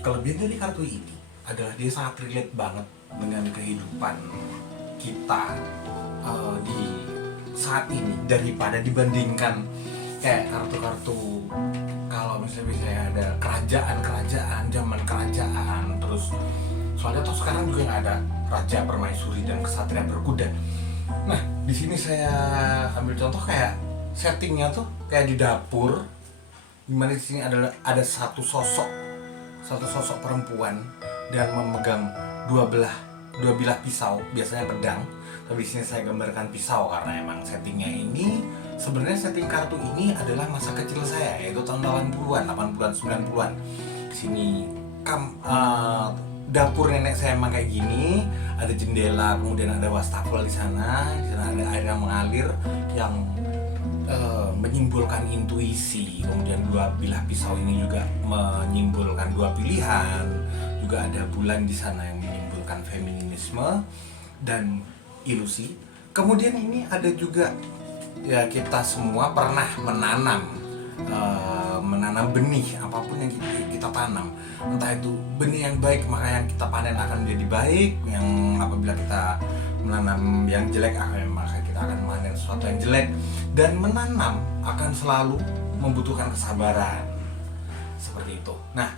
Kelebihan dari kartu ini adalah dia sangat relate banget dengan kehidupan kita di saat ini daripada dibandingkan kayak kartu-kartu kalau misalnya ada kerajaan-kerajaan, zaman kerajaan, terus soalnya tuh sekarang juga nggak ada raja permaisuri dan kesatria berkuda. Nah, di sini saya ambil contoh kayak settingnya tuh kayak di dapur, dimana di sini ada satu sosok perempuan dan memegang dua bilah pisau, biasanya pedang, tapi di sini saya gambarkan pisau karena emang settingnya ini sebenarnya setting kartu ini adalah masa kecil saya, yaitu tahun 80-an, 90-an. Di sini dapur nenek saya emang kayak gini, ada jendela, kemudian ada wastafel di sana ada air yang mengalir yang menyimbolkan intuisi. Kemudian dua bilah pisau ini juga menyimbolkan dua pilihan. Juga ada bulan di sana yang menyimbolkan feminisme dan ilusi. Kemudian ini ada juga ya kita semua pernah menanam benih apapun yang kita tanam, entah itu benih yang baik maka yang kita panen akan menjadi baik, yang apabila kita menanam yang jelek maka kita akan memanen sesuatu yang jelek. Dan menanam akan selalu membutuhkan kesabaran seperti itu. Nah,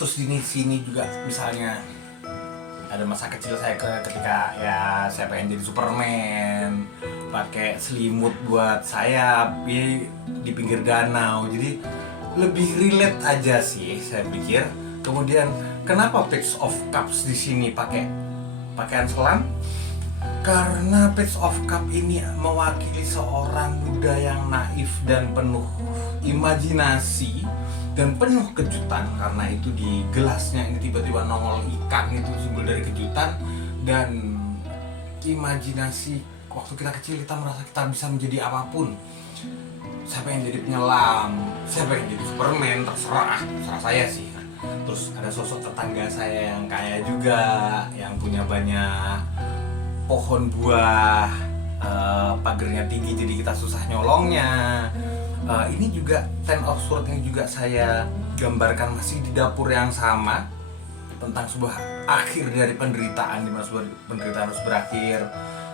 terus di sini juga misalnya ada masa kecil saya ketika ya saya pengen jadi Superman, pakai selimut buat sayap di pinggir danau, jadi lebih relate aja sih saya pikir. Kemudian kenapa Page of Cups di sini pakai pakaian selam? Karena Page of Cup ini mewakili seorang muda yang naif dan penuh imajinasi dan penuh kejutan, karena itu di gelasnya ini tiba-tiba nongol ikan, itu simbol dari kejutan dan imajinasi. Waktu kita kecil kita merasa kita bisa menjadi apapun. Saya pengen jadi penyelam, saya pengen jadi Superman, terserah saya sih. Terus ada sosok tetangga saya yang kaya juga, yang punya banyak pohon buah, pagernya tinggi jadi kita susah nyolongnya. Ini juga Ten of Swords ini juga saya gambarkan masih di dapur yang sama, tentang sebuah akhir dari penderitaan, di mana sebuah penderitaan harus berakhir.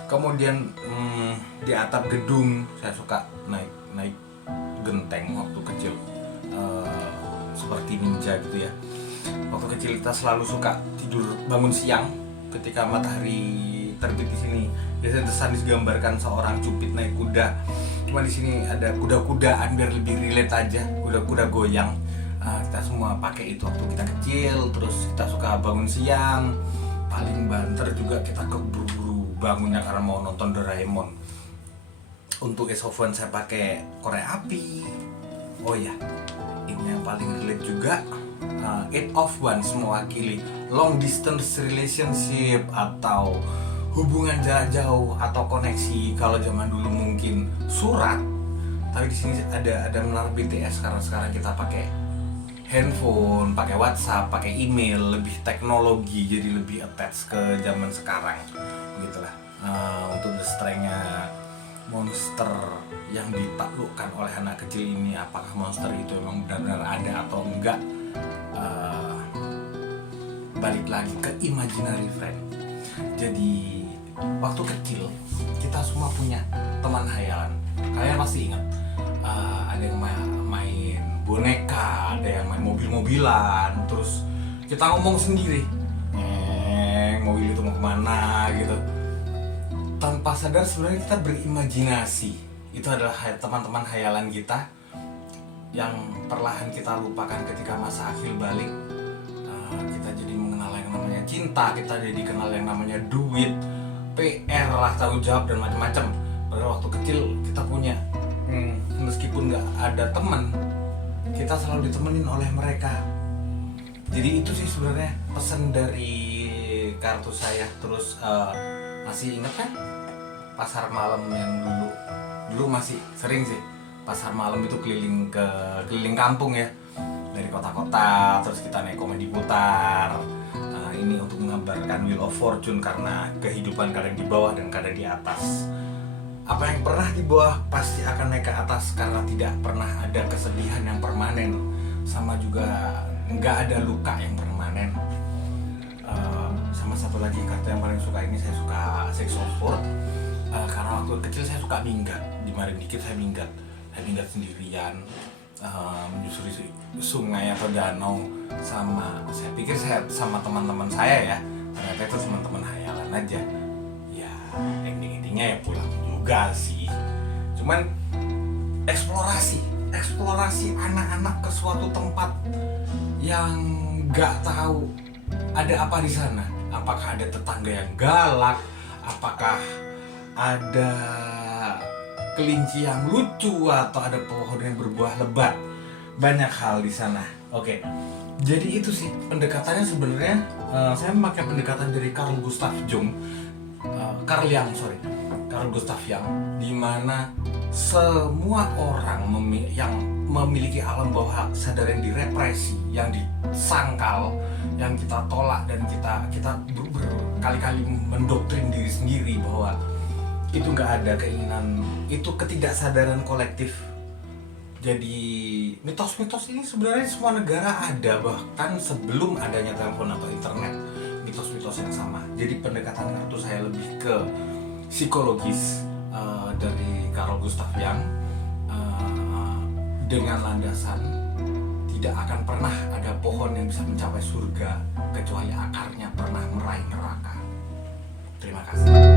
Kemudian di atap gedung saya suka naik genteng waktu kecil, seperti ninja gitu ya. Waktu kecil kita selalu suka tidur bangun siang ketika matahari terbit. Di sini biasanya tersan digambarkan seorang cupid naik kuda, cuma di sini ada kuda-kudaan biar lebih relate aja, kuda-kuda goyang. Kita semua pakai itu waktu kita kecil. Terus kita suka bangun siang, paling banter juga kita keburu-buru bangunnya karena mau nonton Doraemon. Untuk Esophon saya pakai korek api. Oh ya, ini yang paling relate juga, Eight of Wands mewakili long distance relationship atau hubungan jarak jauh atau koneksi. Kalau zaman dulu mungkin surat, tapi di sini ada menara BTS karena sekarang kita pakai handphone, pakai WhatsApp, pakai email, lebih teknologi, jadi lebih attach ke zaman sekarang, begitulah. Untuk the strength-nya monster yang ditaklukkan oleh anak kecil ini, apakah monster itu memang benar-benar ada atau enggak, balik lagi ke imaginary friend. Jadi waktu kecil kita semua punya teman hayalan. Kalian pasti ingat, ada yang main boneka, ada yang main mobil-mobilan, terus kita ngomong sendiri, mobil itu mau kemana gitu. Tanpa sadar sebenarnya kita berimajinasi. Itu adalah teman-teman hayalan kita yang perlahan kita lupakan ketika masa akhir balik. Kita jadi mengenal yang namanya cinta, kita jadi kenal yang namanya duit, PR lah, tanggung jawab dan macam-macam. Padahal waktu kecil kita punya, meskipun nggak ada teman, kita selalu ditemenin oleh mereka. Jadi itu sih sebenarnya pesan dari kartu saya. Terus masih ingat kan pasar malam yang dulu masih sering sih pasar malam itu keliling kampung ya, dari kota-kota, terus kita naik komedi putar. Ini untuk menggambarkan Wheel of Fortune karena kehidupan kadang di bawah dan kadang di atas. Apa yang pernah di bawah pasti akan naik ke atas karena tidak pernah ada kesedihan yang permanen. Sama juga nggak ada luka yang permanen. Sama satu lagi kartu yang paling suka ini, saya suka Six of Swords. Karena waktu kecil saya suka minggat, dimarahin dikit saya minggat sendirian, menyusuri sungai atau danau saya pikir saya sama teman-teman saya ya, ternyata itu teman-teman hayalan aja ya. Ending-endingnya ya pulang juga sih, cuman eksplorasi anak-anak ke suatu tempat yang nggak tahu ada apa di sana. Apakah ada tetangga yang galak, apakah ada kelinci yang lucu, atau ada pohon yang berbuah lebat. Banyak hal di sana. Oke. Jadi itu sih pendekatannya sebenarnya. Saya memakai pendekatan dari Carl Gustav Jung. Carl Gustav Jung, di mana semua orang yang memiliki alam bawah sadar yang direpresi, yang disangkal, yang kita tolak, dan kita berkali-kali mendoktrin diri sendiri bahwa itu nggak ada keinginan, itu ketidaksadaran kolektif. Jadi mitos-mitos ini sebenarnya semua negara ada, bahkan sebelum adanya telepon atau internet, mitos-mitos yang sama. Jadi pendekatan kartu saya lebih ke psikologis, dari Carl Gustav Jung, dengan landasan tidak akan pernah ada pohon yang bisa mencapai surga kecuali akarnya pernah meraih neraka. Terima kasih.